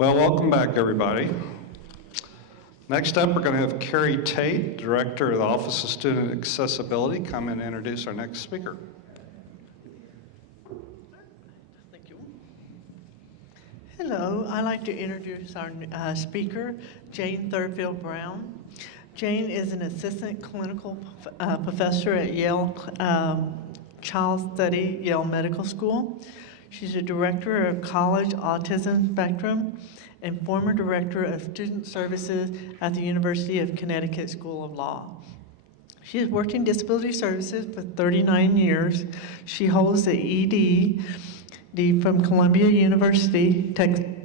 Well, welcome back, everybody. Next up, we're going to have Carrie Tate, Director of the Office of Student Accessibility, come and introduce our next speaker. Thank you. Hello, I'd like to introduce our speaker, Jane Thierfeld Brown. Jane is an assistant clinical professor at Yale Child Study, Yale Medical School. She's a director of College Autism Spectrum and former director of student services at the University of Connecticut School of Law. She has worked in disability services for 39 years. She holds the EdD from Columbia University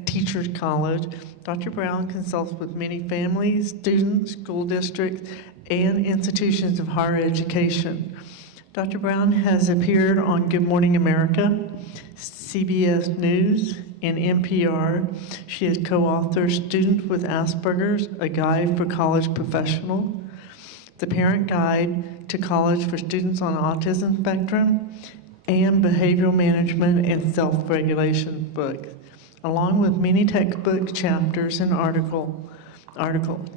Teachers College. Dr. Brown consults with many families, students, school districts, and institutions of higher education. Dr. Brown has appeared on Good Morning America, CBS News, and NPR. She has co-authored Students with Asperger's, a guide for college professionals, The Parent Guide to College for Students on Autism Spectrum, and Behavioral Management and Self-Regulation books, along with many textbook chapters and articles.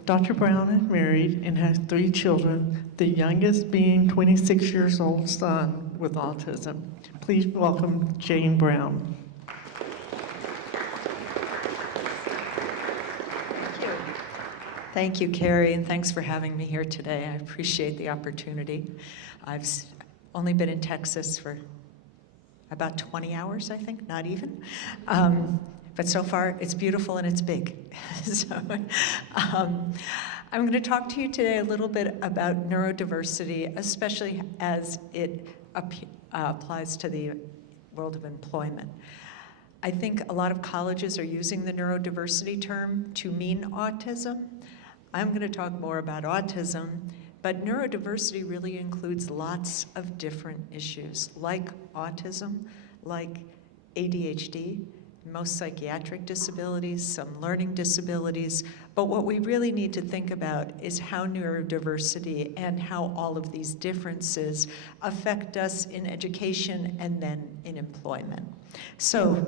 Dr. Brown is married and has 3 children, the youngest being 26 years old son with autism. Please welcome Jane Brown. Thank you, Carrie, and thanks for having me here today. I appreciate the opportunity. I've only been in Texas for about 20 hours, I think, not even. But so far, it's beautiful and it's big. I'm going to talk to you today a little bit about neurodiversity, especially as it applies to the world of employment. I think a lot of colleges are using the neurodiversity term to mean autism. I'm going to talk more about autism, but neurodiversity really includes lots of different issues, like autism, like ADHD, most psychiatric disabilities, some learning disabilities, but what we really need to think about is how neurodiversity and how all of these differences affect us in education and then in employment. So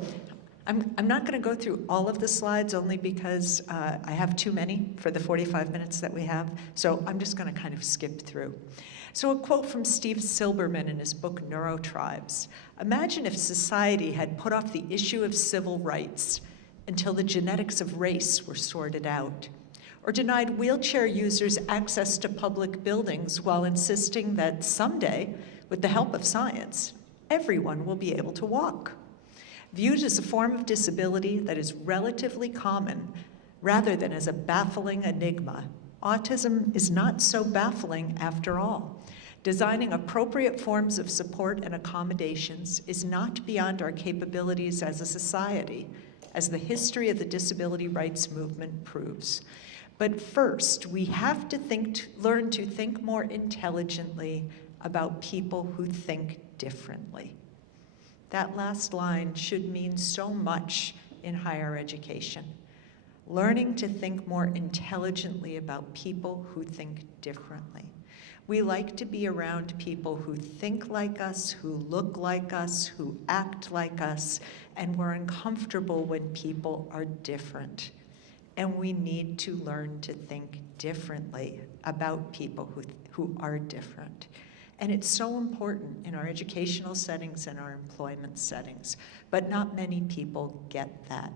I'm not going to go through all of the slides only because I have too many for the 45 minutes that we have, so I'm just going to kind of skip through. So a quote from Steve Silberman in his book Neurotribes. Imagine if society had put off the issue of civil rights until the genetics of race were sorted out, or denied wheelchair users access to public buildings while insisting that someday, with the help of science, everyone will be able to walk. Viewed as a form of disability that is relatively common, rather than as a baffling enigma, autism is not so baffling after all. Designing appropriate forms of support and accommodations is not beyond our capabilities as a society, as the history of the disability rights movement proves. But first, we have to learn to think more intelligently about people who think differently. That last line should mean so much in higher education. Learning to think more intelligently about people who think differently. We like to be around people who think like us, who look like us, who act like us, and we're uncomfortable when people are different. And we need to learn to think differently about people who are different. And it's so important in our educational settings and our employment settings, but not many people get that.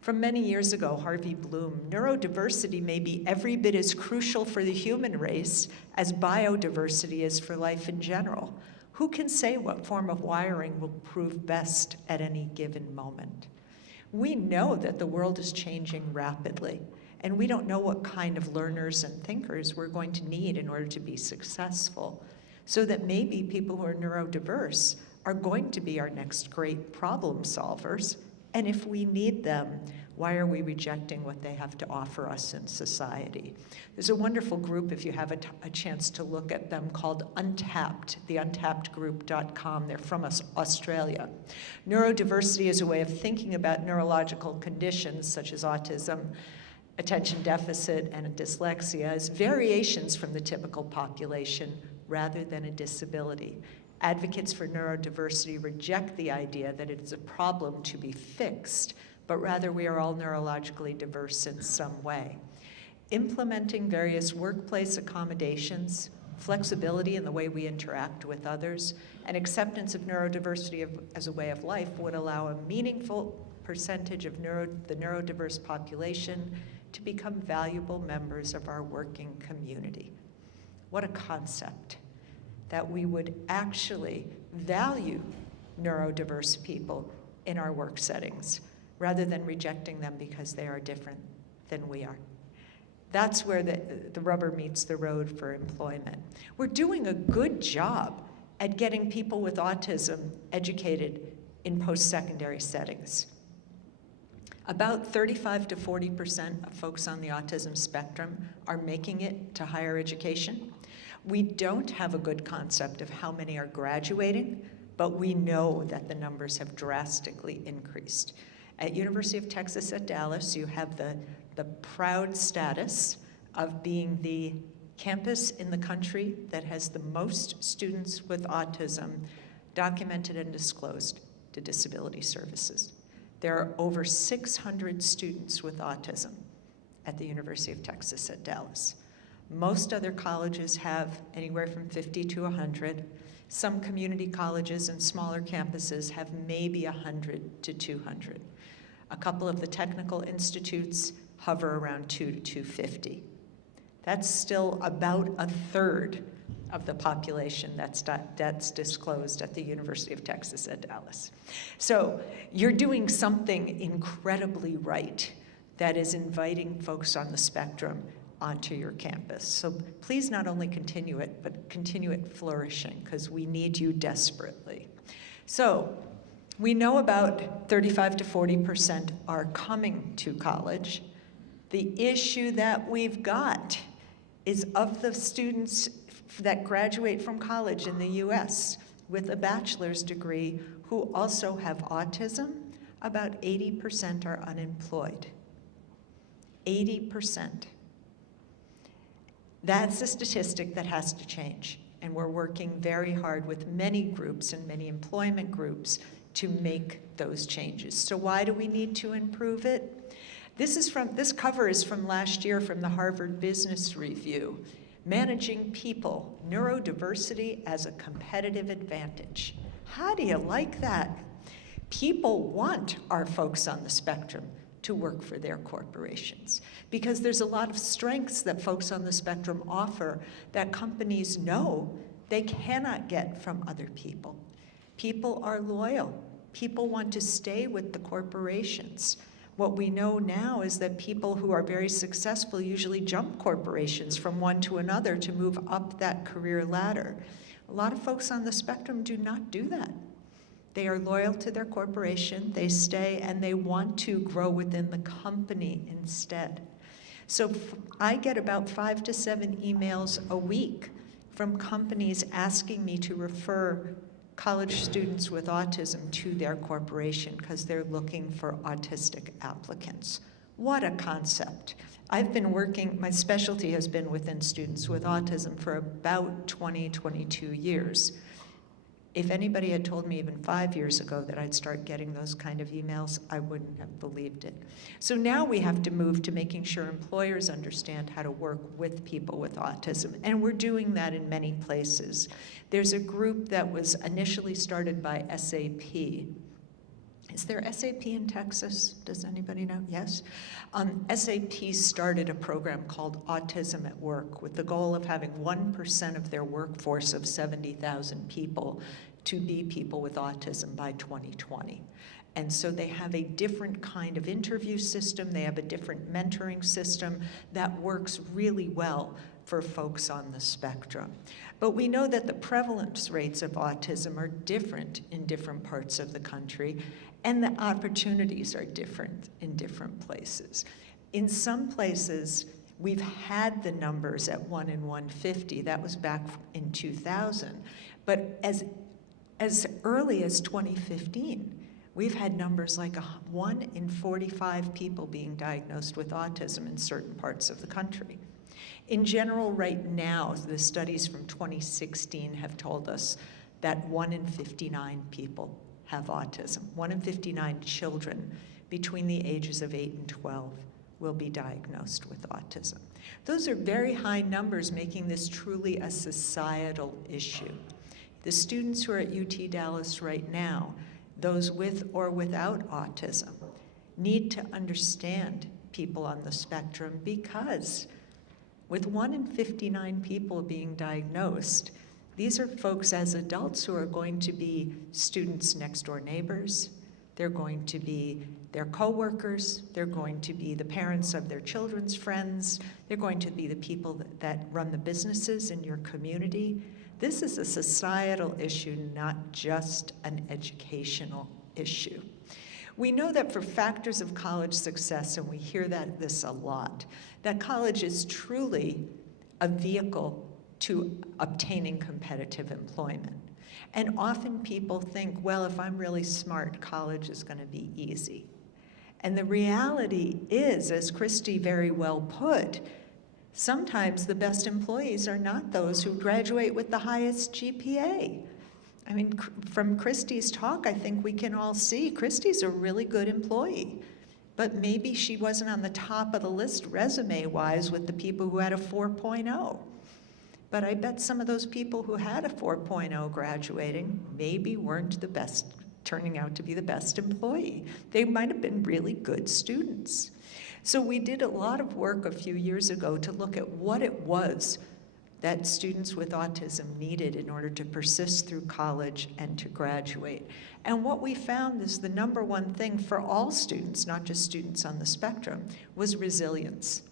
From many years ago, Harvey Bloom, neurodiversity may be every bit as crucial for the human race as biodiversity is for life in general. Who can say what form of wiring will prove best at any given moment? We know that the world is changing rapidly, and we don't know what kind of learners and thinkers we're going to need in order to be successful. So that maybe people who are neurodiverse are going to be our next great problem solvers. And if we need them, why are we rejecting what they have to offer us in society? There's a wonderful group, if you have a chance to look at them, called Untapped, theuntappedgroup.com. They're from Australia. Neurodiversity is a way of thinking about neurological conditions such as autism, attention deficit, and dyslexia as variations from the typical population rather than a disability. Advocates for neurodiversity reject the idea that it is a problem to be fixed, but rather we are all neurologically diverse in some way. Implementing various workplace accommodations, flexibility in the way we interact with others, and acceptance of neurodiversity as a way of life would allow a meaningful percentage of the neurodiverse population to become valuable members of our working community. What a concept, that we would actually value neurodiverse people in our work settings rather than rejecting them because they are different than we are. That's where the rubber meets the road for employment. We're doing a good job at getting people with autism educated in post-secondary settings. About 35 to 40% of folks on the autism spectrum are making it to higher education. We don't have a good concept of how many are graduating, but we know that the numbers have drastically increased. At University of Texas at Dallas, you have the proud status of being the campus in the country that has the most students with autism documented and disclosed to disability services. There are over 600 students with autism at the University of Texas at Dallas. Most other colleges have anywhere from 50 to 100. Some community colleges and smaller campuses have maybe 100 to 200. A couple of the technical institutes hover around 2 to 250. That's still about a third of the population that's disclosed at the University of Texas at Dallas. So you're doing something incredibly right that is inviting folks on the spectrum onto your campus. So please not only continue it, but continue it flourishing, because we need you desperately. So we know about 35 to 40% are coming to college. The issue that we've got is, of the students that graduate from college in the US with a bachelor's degree who also have autism, about 80% are unemployed. 80%. That's a statistic that has to change, and we're working very hard with many groups and many employment groups to make those changes. So why do we need to improve it? This cover is from last year from the Harvard Business Review. Managing people, neurodiversity as a competitive advantage. How do you like that? People want our folks on the spectrum to work for their corporations, because there's a lot of strengths that folks on the spectrum offer that companies know they cannot get from other people. People are loyal. People want to stay with the corporations. What we know now is that people who are very successful usually jump corporations from one to another to move up that career ladder. A lot of folks on the spectrum do not do that. They are loyal to their corporation, they stay, and they want to grow within the company instead. So I get about 5 to 7 emails a week from companies asking me to refer college students with autism to their corporation because they're looking for autistic applicants. What a concept. I've been working, my specialty has been within students with autism for about 22 years. If anybody had told me even 5 years ago that I'd start getting those kind of emails, I wouldn't have believed it. So now we have to move to making sure employers understand how to work with people with autism, and we're doing that in many places. There's a group that was initially started by SAP. Is there SAP in Texas? Does anybody know? Yes. SAP started a program called Autism at Work with the goal of having 1% of their workforce of 70,000 people to be people with autism by 2020. And so they have a different kind of interview system. They have a different mentoring system that works really well for folks on the spectrum. But we know that the prevalence rates of autism are different in different parts of the country, and the opportunities are different in different places. In some places, we've had the numbers at 1 in 150. That was back in 2000. But as early as 2015, we've had numbers like 1 in 45 people being diagnosed with autism in certain parts of the country. In general, right now, the studies from 2016 have told us that 1 in 59 people have autism. 1 in 59 children between the ages of 8 and 12 will be diagnosed with autism. Those are very high numbers, making this truly a societal issue. The students who are at UT Dallas right now, those with or without autism, need to understand people on the spectrum, because with 1 in 59 people being diagnosed, these are folks as adults who are going to be students' next door neighbors, they're going to be their coworkers, they're going to be the parents of their children's friends, they're going to be the people that run the businesses in your community. This is a societal issue, not just an educational issue. We know that for factors of college success, and we hear this a lot, that college is truly a vehicle to obtaining competitive employment. And often people think, well, if I'm really smart, college is going to be easy. And the reality is, as Christy very well put, sometimes the best employees are not those who graduate with the highest GPA. I mean, from Christy's talk, I think we can all see Christy's a really good employee, but maybe she wasn't on the top of the list resume-wise with the people who had a 4.0. But I bet some of those people who had a 4.0 graduating maybe weren't the best, turning out to be the best employee. They might have been really good students. So we did a lot of work a few years ago to look at what it was that students with autism needed in order to persist through college and to graduate. And what we found is the number one thing for all students, not just students on the spectrum, was resilience.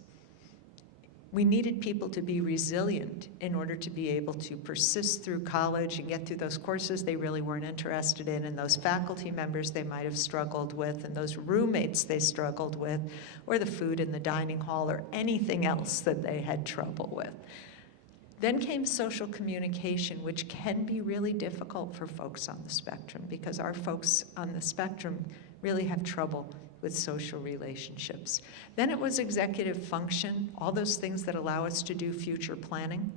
We needed people to be resilient in order to be able to persist through college and get through those courses they really weren't interested in, and those faculty members they might have struggled with, and those roommates they struggled with, or the food in the dining hall, or anything else that they had trouble with. Then came social communication, which can be really difficult for folks on the spectrum, because our folks on the spectrum really have trouble with social relationships. Then it was executive function, all those things that allow us to do future planning,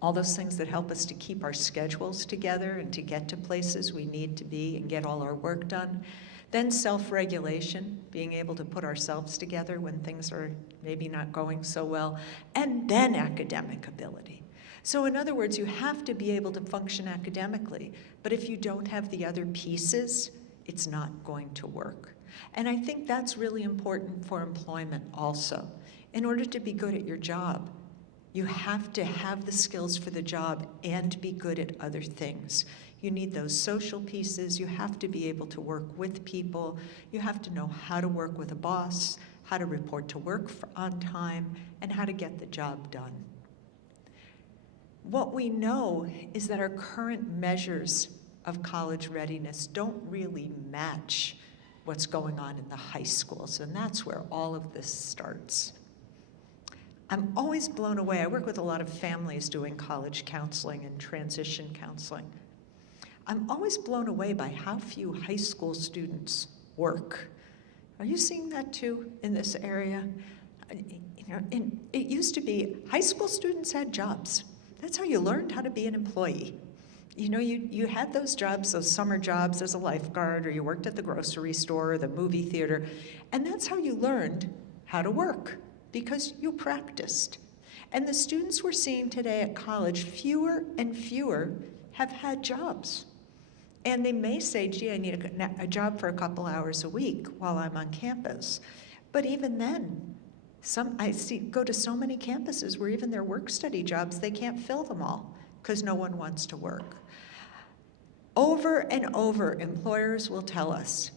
all those things that help us to keep our schedules together and to get to places we need to be and get all our work done. Then self-regulation, being able to put ourselves together when things are maybe not going so well, and then academic ability. So in other words, you have to be able to function academically, but if you don't have the other pieces, it's not going to work. And I think that's really important for employment also. In order to be good at your job, you have to have the skills for the job and be good at other things. You need those social pieces. You have to be able to work with people. You have to know how to work with a boss, how to report to work on time, and how to get the job done. What we know is that our current measures of college readiness don't really match what's going on in the high schools, and that's where all of this starts. I'm always blown away. I work with a lot of families doing college counseling and transition counseling. I'm always blown away by how few high school students work. Are you seeing that too in this area? It used to be high school students had jobs. That's how you learned how to be an employee. You know, you had those jobs, those summer jobs as a lifeguard, or you worked at the grocery store or the movie theater, and that's how you learned how to work, because you practiced. And the students we're seeing today at college, fewer and fewer have had jobs. And they may say, gee, I need a job for a couple hours a week while I'm on campus. But even then, go to so many campuses where even their work-study jobs, they can't fill them all because no one wants to work. Over and over, employers will tell us,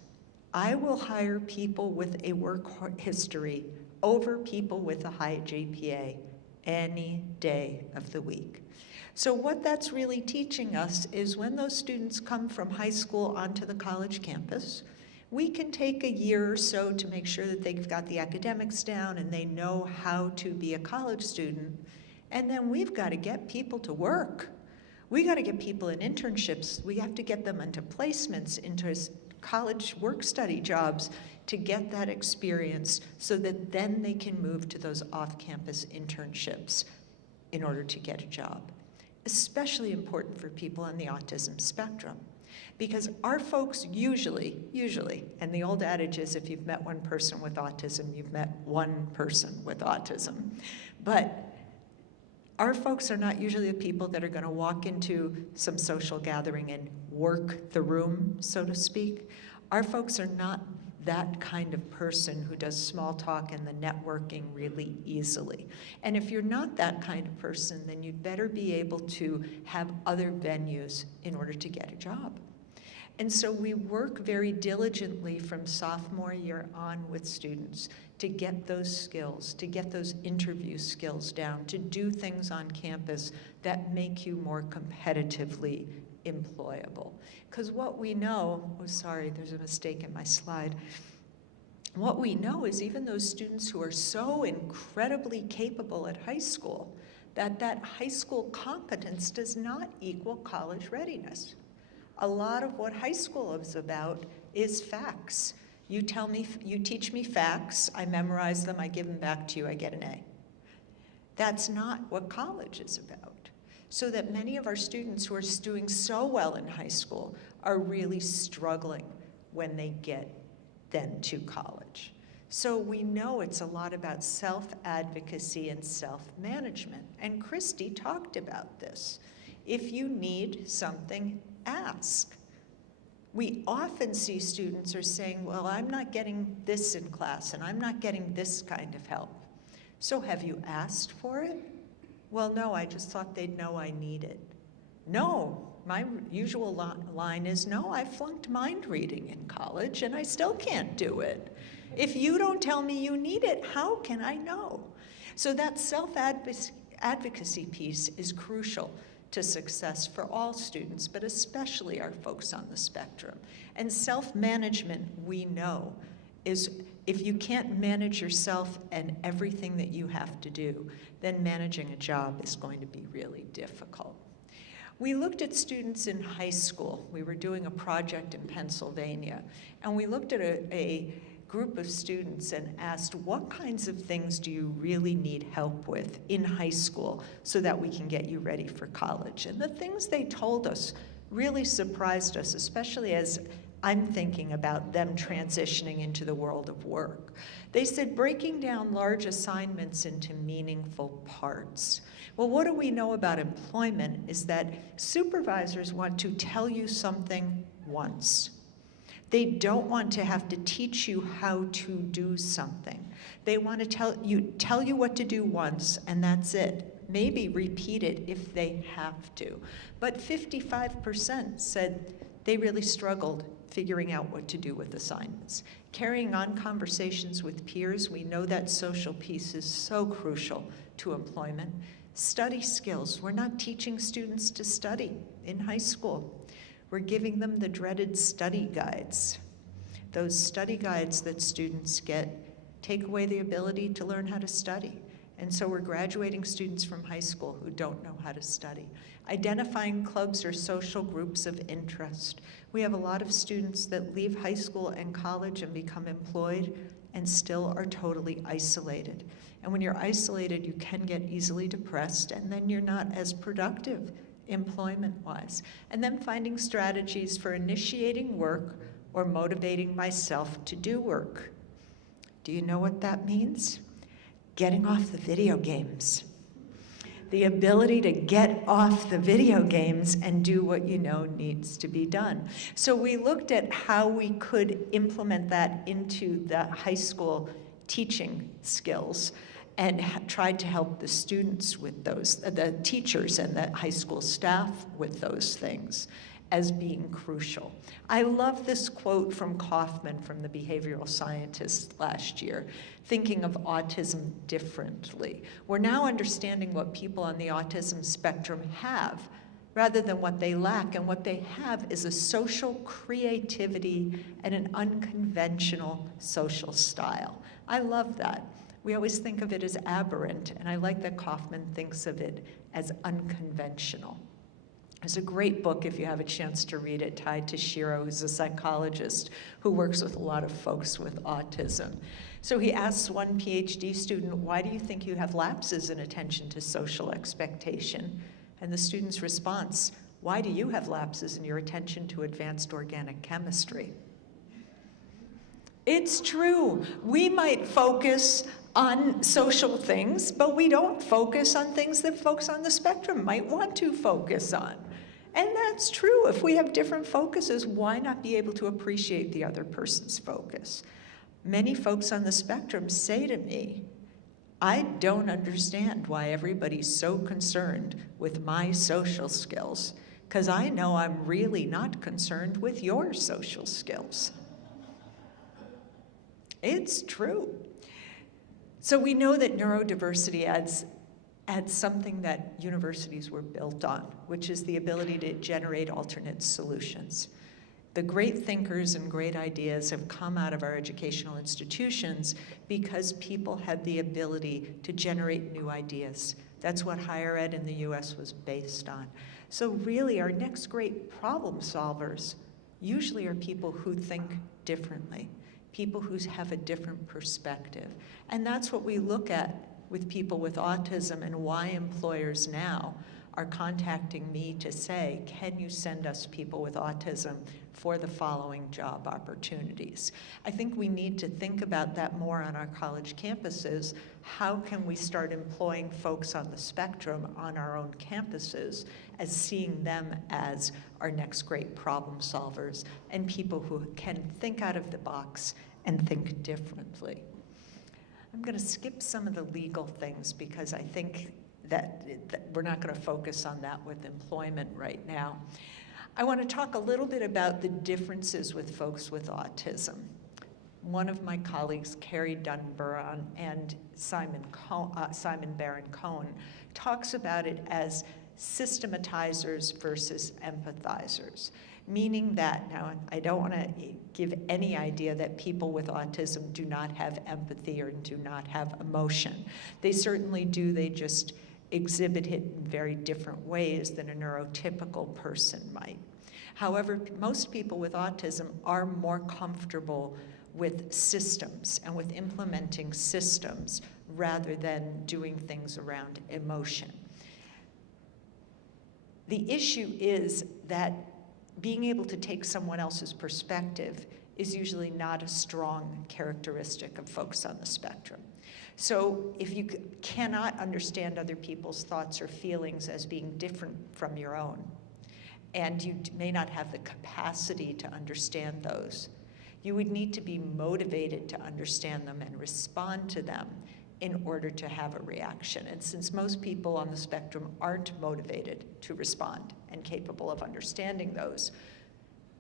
I will hire people with a work history over people with a high GPA any day of the week. So what that's really teaching us is when those students come from high school onto the college campus, we can take a year or so to make sure that they've got the academics down and they know how to be a college student. And then we've got to get people to work. We got to get people in internships. We have to get them into placements, into college work-study jobs to get that experience so that then they can move to those off-campus internships in order to get a job. Especially important for people on the autism spectrum. Because our folks usually, and the old adage is if you've met one person with autism, you've met one person with autism. But our folks are not usually the people that are going to walk into some social gathering and work the room, so to speak. Our folks are not that kind of person who does small talk and the networking really easily. And if you're not that kind of person, then you'd better be able to have other venues in order to get a job. And so we work very diligently from sophomore year on with students to get those skills, to get those interview skills down, to do things on campus that make you more competitively employable. Because what we know, oh sorry, there's a mistake in my slide. What we know is even those students who are so incredibly capable at high school, that high school competence does not equal college readiness. A lot of what high school is about is facts. You teach me facts, I memorize them, I give them back to you, I get an A. That's not what college is about. So that many of our students who are doing so well in high school are really struggling when they get then to college. So we know it's a lot about self-advocacy and self-management. And Christy talked about this. If you need something, ask. We often see students are saying, well, I'm not getting this in class and I'm not getting this kind of help. So have you asked for it? Well, no, I just thought they'd know I need it. No, my usual line is, no, I flunked mind reading in college and I still can't do it. If you don't tell me you need it, how can I know? So that self-advocacy piece is crucial to success for all students, but especially our folks on the spectrum. And self-management, we know, is if you can't manage yourself and everything that you have to do, then managing a job is going to be really difficult. We looked at students in high school. We were doing a project in Pennsylvania, and we looked at a group of students and asked, what kinds of things do you really need help with in high school so that we can get you ready for college? And the things they told us really surprised us, especially as I'm thinking about them transitioning into the world of work. They said breaking down large assignments into meaningful parts. Well, what do we know about employment is that supervisors want to tell you something once. They don't want to have to teach you how to do something. They want to tell you what to do once, and that's it. Maybe repeat it if they have to. But 55% said they really struggled figuring out what to do with assignments. Carrying on conversations with peers, we know that social piece is so crucial to employment. Study skills. We're not teaching students to study in high school. We're giving them the dreaded study guides. Those study guides that students get take away the ability to learn how to study. And so we're graduating students from high school who don't know how to study. Identifying clubs or social groups of interest. We have a lot of students that leave high school and college and become employed and still are totally isolated. And when you're isolated, you can get easily depressed, and then you're not as productive employment-wise. And then finding strategies for initiating work or motivating myself to do work. Do you know what that means? Getting off the video games. The ability to get off the video games and do what you know needs to be done. So we looked at how we could implement that into the high school teaching skills and tried to help the students with those, the teachers and the high school staff with those things as being crucial. I love this quote from Kaufman, from the behavioral scientist last year, thinking of autism differently. We're now understanding what people on the autism spectrum have rather than what they lack, and what they have is a social creativity and an unconventional social style. I love that. We always think of it as aberrant, and I like that Kaufman thinks of it as unconventional. There's a great book, if you have a chance to read it, tied to Shiro, who's a psychologist who works with a lot of folks with autism. So he asks one PhD student, why do you think you have lapses in attention to social expectation? And the student's response, Why do you have lapses in your attention to advanced organic chemistry? It's true. We might focus on social things, but we don't focus on things that folks on the spectrum might want to focus on. And that's true. If we have different focuses, why not be able to appreciate the other person's focus? Many folks on the spectrum say to me, I don't understand why everybody's so concerned with my social skills, because I know I'm really not concerned with your social skills. It's true. So we know that neurodiversity adds something that universities were built on, which is the ability to generate alternate solutions. The great thinkers and great ideas have come out of our educational institutions because people had the ability to generate new ideas. That's what higher ed in the US was based on. So really, our next great problem solvers usually are people who think differently, people who have a different perspective. And that's what we look at with people with autism, and why employers now are contacting me to say, can you send us people with autism for the following job opportunities? I think we need to think about that more on our college campuses. How can we start employing folks on the spectrum on our own campuses as seeing them as our next great problem solvers and people who can think out of the box and think differently? I'm going to skip some of the legal things because I think that we're not going to focus on that with employment right now. I want to talk a little bit about the differences with folks with autism. One of my colleagues, Carrie Dunbar and Simon Baron-Cohen, talks about it as systematizers versus empathizers, meaning that, now I don't want to give any idea that people with autism do not have empathy or do not have emotion. They certainly do, they just exhibit it in very different ways than a neurotypical person might. However, most people with autism are more comfortable with systems and with implementing systems rather than doing things around emotion. The issue is that being able to take someone else's perspective is usually not a strong characteristic of folks on the spectrum. So if you cannot understand other people's thoughts or feelings as being different from your own, and you may not have the capacity to understand those, you would need to be motivated to understand them and respond to them in order to have a reaction. And since most people on the spectrum aren't motivated to respond and capable of understanding those,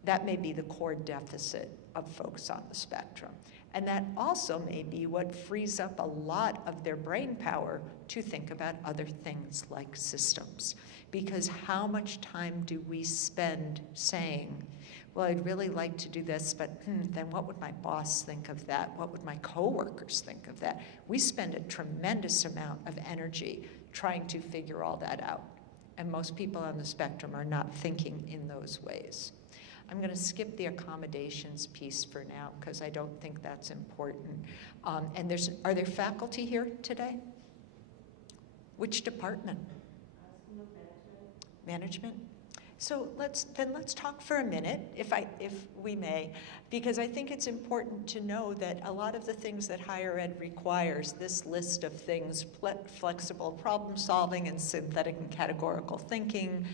that may be the core deficit of folks on the spectrum. And that also may be what frees up a lot of their brain power to think about other things like systems. Because how much time do we spend saying, well, I'd really like to do this, but then what would my boss think of that? What would my coworkers think of that? We spend a tremendous amount of energy trying to figure all that out. And most people on the spectrum are not thinking in those ways. I'm going to skip the accommodations piece for now because I don't think that's important. And are there faculty here today? Which department? Management? So let's talk for a minute, if we may, because I think it's important to know that a lot of the things that higher ed requires, this list of things, flexible problem solving and synthetic and categorical thinking,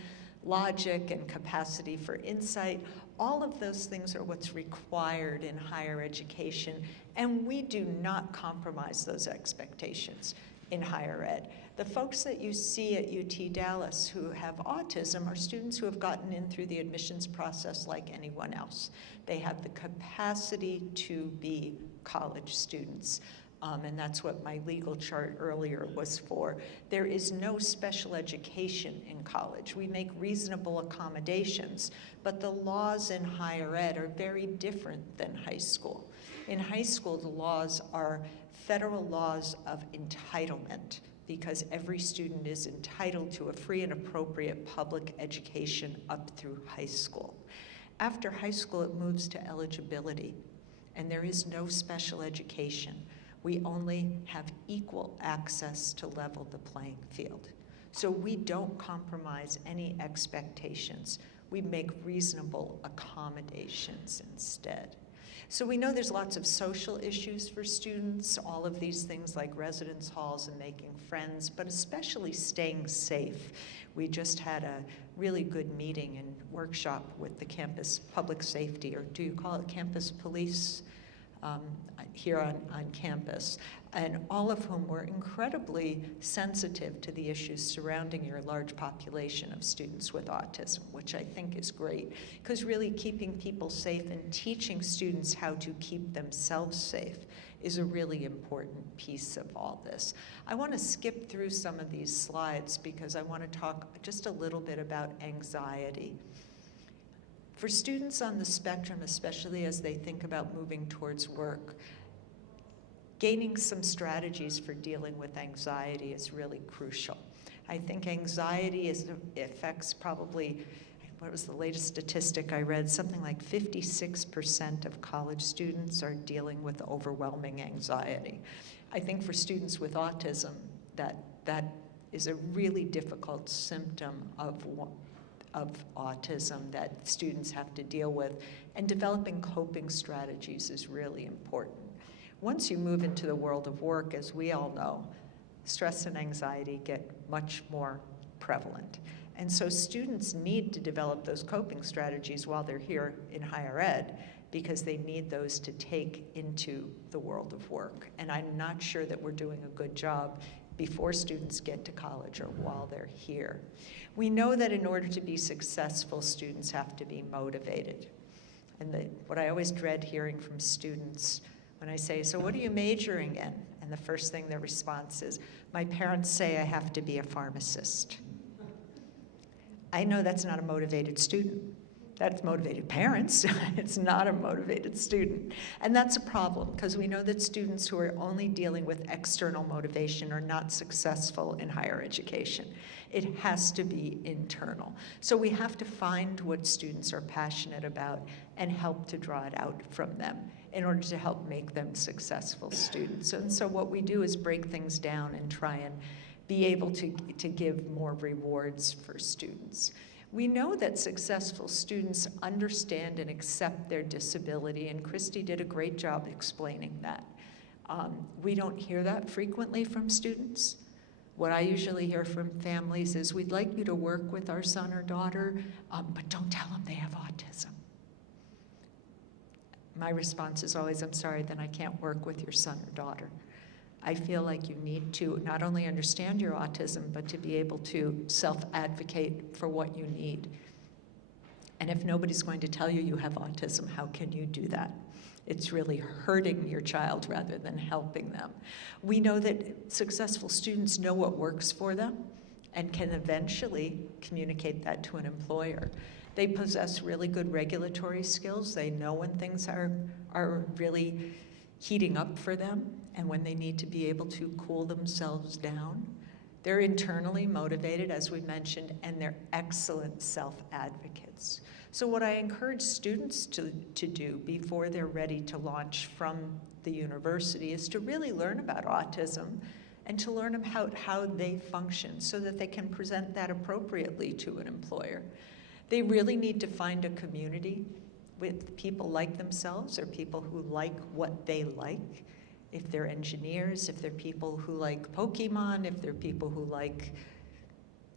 logic and capacity for insight, all of those things are what's required in higher education, and we do not compromise those expectations in higher ed. The folks that you see at UT Dallas who have autism are students who have gotten in through the admissions process like anyone else. They have the capacity to be college students. And that's what my legal chart earlier was for. There is no special education in college. We make reasonable accommodations, but the laws in higher ed are very different than high school. In high school, the laws are federal laws of entitlement, because every student is entitled to a free and appropriate public education up through high school. After high school, it moves to eligibility, and there is no special education. We only have equal access to level the playing field. So we don't compromise any expectations. We make reasonable accommodations instead. So we know there's lots of social issues for students, all of these things like residence halls and making friends, but especially staying safe. We just had a really good meeting and workshop with the campus public safety, or do you call it campus police, here on campus, and all of whom were incredibly sensitive to the issues surrounding your large population of students with autism, which I think is great, because really keeping people safe and teaching students how to keep themselves safe is a really important piece of all this. I want to skip through some of these slides because I want to talk just a little bit about anxiety. For students on the spectrum, especially as they think about moving towards work, gaining some strategies for dealing with anxiety is really crucial. I think anxiety affects probably, what was the latest statistic I read? Something like 56% of college students are dealing with overwhelming anxiety. I think for students with autism, that is a really difficult symptom of autism that students have to deal with, and developing coping strategies is really important. Once you move into the world of work, as we all know, stress and anxiety get much more prevalent. And so students need to develop those coping strategies while they're here in higher ed, because they need those to take into the world of work. And I'm not sure that we're doing a good job before students get to college or while they're here. We know that in order to be successful, students have to be motivated. And what I always dread hearing from students when I say, so what are you majoring in? And the first thing their response is, my parents say I have to be a pharmacist. I know that's not a motivated student. That's motivated parents. It's not a motivated student. And that's a problem, because we know that students who are only dealing with external motivation are not successful in higher education. It has to be internal. So we have to find what students are passionate about and help to draw it out from them in order to help make them successful students. And so what we do is break things down and try and be able to give more rewards for students. We know that successful students understand and accept their disability, and Christy did a great job explaining that. We don't hear that frequently from students. What I usually hear from families is, we'd like you to work with our son or daughter, but don't tell them they have autism. My response is always, I'm sorry, then I can't work with your son or daughter. I feel like you need to not only understand your autism, but to be able to self-advocate for what you need. And if nobody's going to tell you you have autism, how can you do that? It's really hurting your child rather than helping them. We know that successful students know what works for them and can eventually communicate that to an employer. They possess really good regulatory skills. They know when things are really heating up for them and when they need to be able to cool themselves down. They're internally motivated, as we mentioned, and they're excellent self-advocates. So what I encourage students to do before they're ready to launch from the university is to really learn about autism and to learn about how they function so that they can present that appropriately to an employer. They really need to find a community with people like themselves, or people who like what they like. If they're engineers, if they're people who like Pokemon, if they're people who like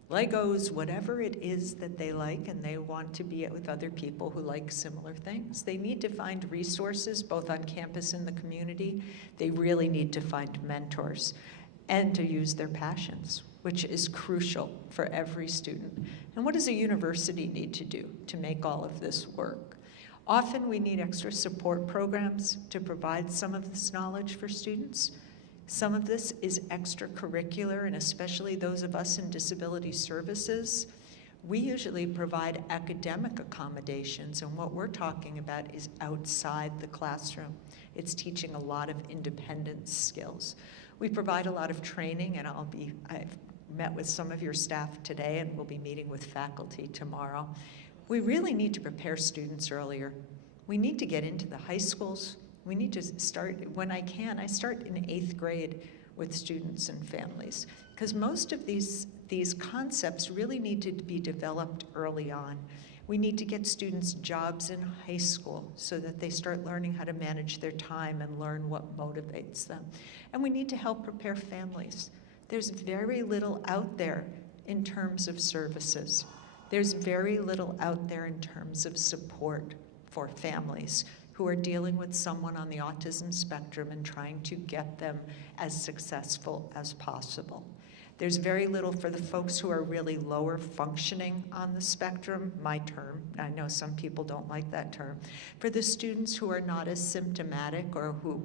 Legos, whatever it is that they like, and they want to be with other people who like similar things. They need to find resources both on campus and the community. They really need to find mentors and to use their passions, which is crucial for every student. And what does a university need to do to make all of this work? Often we need extra support programs to provide some of this knowledge for students. Some of this is extracurricular, and especially those of us in disability services, we usually provide academic accommodations, and what we're talking about is outside the classroom. It's teaching a lot of independence skills. We provide a lot of training, and I've met with some of your staff today, and we'll be meeting with faculty tomorrow. We really need to prepare students earlier. We need to get into the high schools. We need to start, when I can, I start in 8th grade with students and families. Because most of these concepts really need to be developed early on. We need to get students jobs in high school so that they start learning how to manage their time and learn what motivates them. And we need to help prepare families. There's very little out there in terms of services. There's very little out there in terms of support for families who are dealing with someone on the autism spectrum and trying to get them as successful as possible. There's very little for the folks who are really lower functioning on the spectrum, my term. I know some people don't like that term. For the students who are not as symptomatic or who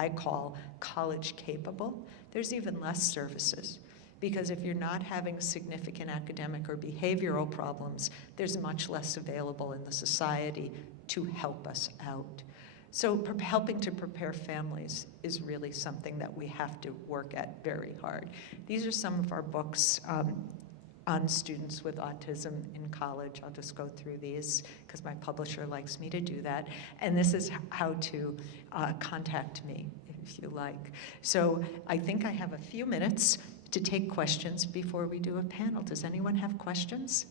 I call college capable, there's even less services. Because if you're not having significant academic or behavioral problems, there's much less available in the society to help us out. So helping to prepare families is really something that we have to work at very hard. These are some of our books on students with autism in college. I'll just go through these because my publisher likes me to do that. And this is how to contact me if you like. So I think I have a few minutes to take questions before we do a panel. Does anyone have questions?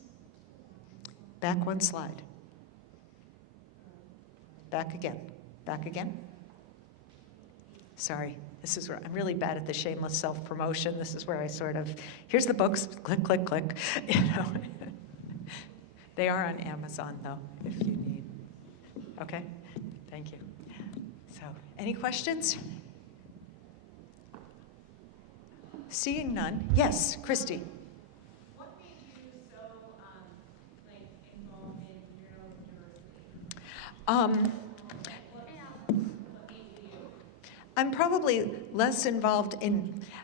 Back one slide. Back again. Back again. Sorry, this is where I'm really bad at the shameless self-promotion. This is where I sort of, here's the books, click, click, click. You know, they are on Amazon though, if you need. Okay, thank you. So, any questions? Seeing none. Yes, Christy. What made you so involved in neurodiversity? I'm probably less involved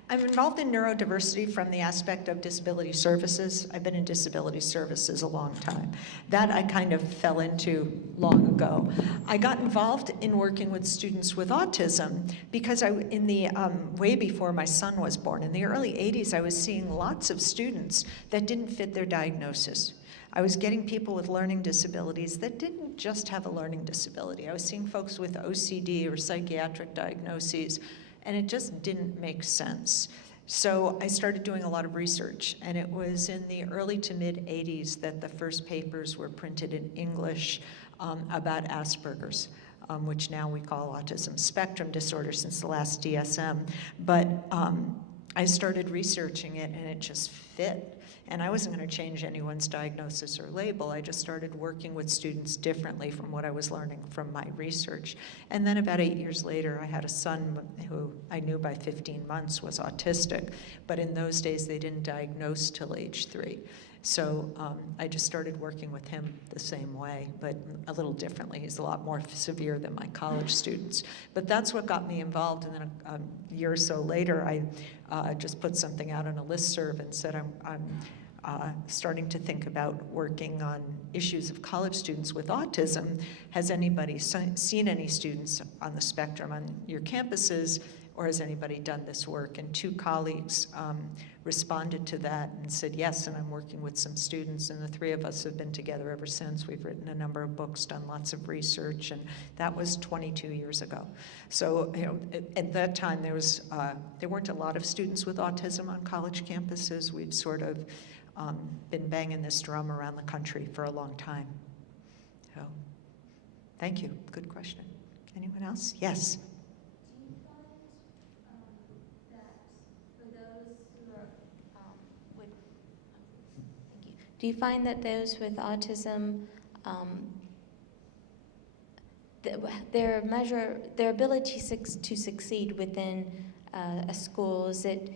I'm involved in neurodiversity from the aspect of disability services. I've been in disability services a long time. That I kind of fell into long ago. I got involved in working with students with autism because way before my son was born, in the early 80s, I was seeing lots of students that didn't fit their diagnosis. I was getting people with learning disabilities that didn't just have a learning disability. I was seeing folks with OCD or psychiatric diagnoses, and it just didn't make sense. So I started doing a lot of research, and it was in the early to mid 80s that the first papers were printed in English about Asperger's, which now we call autism spectrum disorder since the last DSM. But I started researching it, and it just fit. And I wasn't going to change anyone's diagnosis or label. I just started working with students differently from what I was learning from my research. And then about 8 years later, I had a son who I knew by 15 months was autistic. But in those days, they didn't diagnose till age 3. So I just started working with him the same way, but a little differently. He's a lot more severe than my college students. But that's what got me involved. And then a year or so later, I just put something out on a listserv and said, I'm starting to think about working on issues of college students with autism. Has anybody seen any students on the spectrum on your campuses, or has anybody done this work? And 2 colleagues responded to that and said yes, and I'm working with some students, and the 3 of us have been together ever since. We've written a number of books, done lots of research, and that was 22 years ago. So, you know, at that time there weren't a lot of students with autism on college campuses. We've sort of been banging this drum around the country for a long time. So, thank you. Good question. Anyone else? Yes. Do you find that those with autism, their ability to succeed within a school, is it,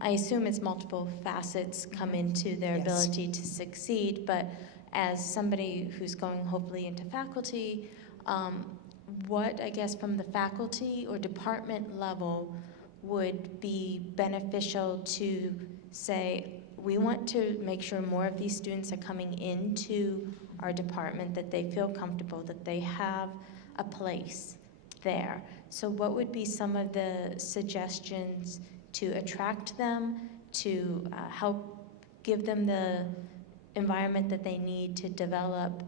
I assume it's multiple facets come into their Yes. ability to succeed, but as somebody who's going hopefully into faculty, what, I guess, from the faculty or department level would be beneficial to say, we want to make sure more of these students are coming into our department, that they feel comfortable, that they have a place there. So what would be some of the suggestions to attract them, to help give them the environment that they need to develop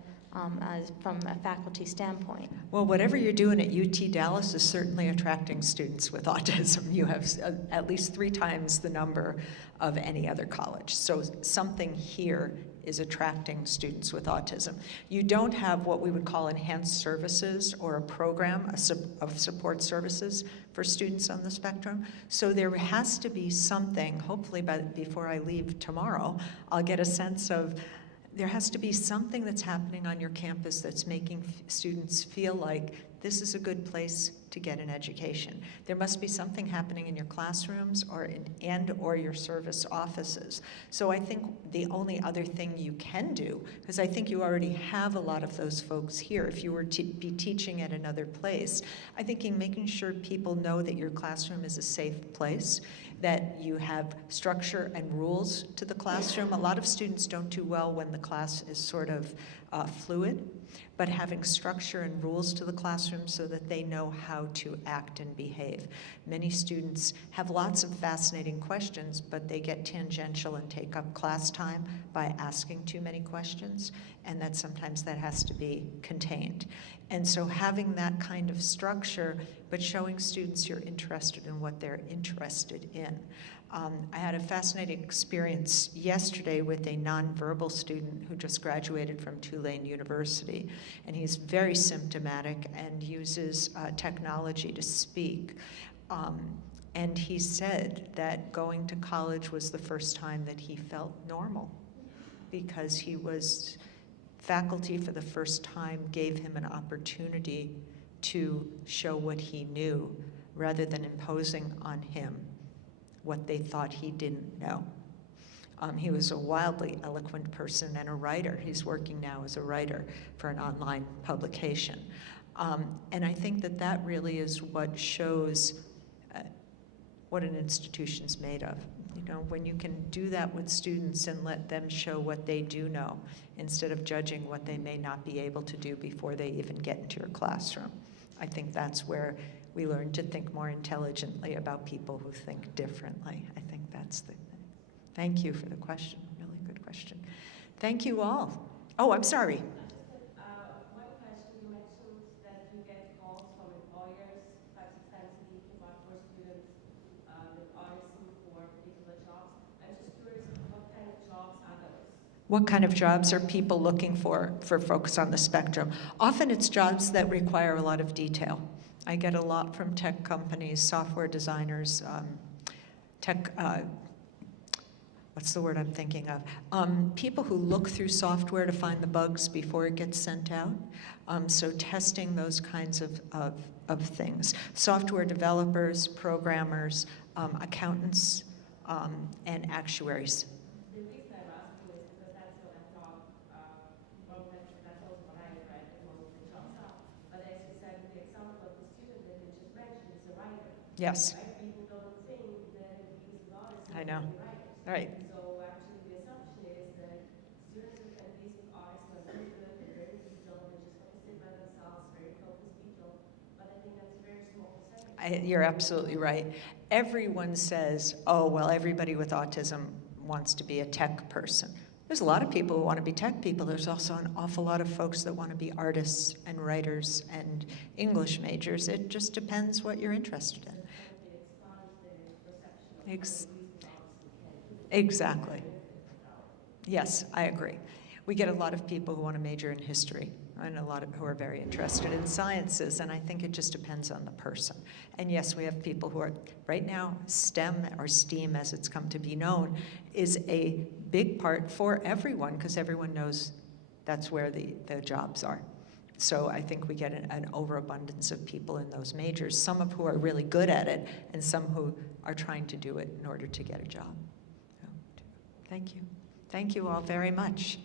as from a faculty standpoint? Well, whatever you're doing at UT Dallas is certainly attracting students with autism. You have at least 3 times the number of any other college. So something here is attracting students with autism. You don't have what we would call enhanced services or a program of support services for students on the spectrum. So there has to be something, hopefully before I leave tomorrow, I'll get a sense of there has to be something that's happening on your campus that's making students feel like this is a good place to get an education. There must be something happening in your classrooms or or your service offices. So I think the only other thing you can do, because I think you already have a lot of those folks here, if you were to be teaching at another place, I think in making sure people know that your classroom is a safe place, that you have structure and rules to the classroom. A lot of students don't do well when the class is sort of fluid, but having structure and rules to the classroom so that they know how to act and behave. Many students have lots of fascinating questions, but they get tangential and take up class time by asking too many questions, and that sometimes that has to be contained. And so having that kind of structure, but showing students you're interested in what they're interested in. I had a fascinating experience yesterday with a nonverbal student who just graduated from Tulane University, and he's very symptomatic and uses technology to speak. And he said that going to college was the first time that he felt normal, because he was faculty for the first time gave him an opportunity to show what he knew rather than imposing on him what they thought he didn't know. He was a wildly eloquent person and a writer. He's working now as a writer for an online publication. And I think that that really is what shows what an institution's made of. You know, when you can do that with students and let them show what they do know, instead of judging what they may not be able to do before they even get into your classroom. I think that's where we learn to think more intelligently about people who think differently. I think that's the thing. Thank you for the question, really good question. Thank you all. Oh, I'm sorry. One question, you mentioned that you get calls from employers 5-6 times a week about for students with autism for particular jobs. I'm just curious, what kind of jobs are those? What kind of jobs are people looking for folks on the spectrum? Often it's jobs that require a lot of detail. I get a lot from tech companies, software designers, what's the word I'm thinking of? People who look through software to find the bugs before it gets sent out. So testing those kinds of things. Software developers, programmers, accountants, and actuaries. The reason I'm asking is because that's what I thought, well, that's also what I read in most of the jobs are. But as you said, the example of the student that you just mentioned is a writer. Yes. Right? People don't think that he's an artist. I know. Right. Right. So actually the assumption is that students with at least artists are very good and very detailed, they just want to sit by themselves, very focused people. But I think that's a very small percentage. You're absolutely right. Everyone says, oh, well, everybody with autism wants to be a tech person. There's a lot of people who want to be tech people. There's also an awful lot of folks that want to be artists and writers and English majors. It just depends what you're interested in. Exactly. Yes, I agree. We get a lot of people who want to major in history and a lot of who are very interested in sciences, and I think it just depends on the person. And yes, we have people who are, right now, STEM or STEAM as it's come to be known, is a big part for everyone because everyone knows that's where the jobs are. So I think we get an overabundance of people in those majors, some of who are really good at it and some who are trying to do it in order to get a job. So, thank you. Thank you all very much.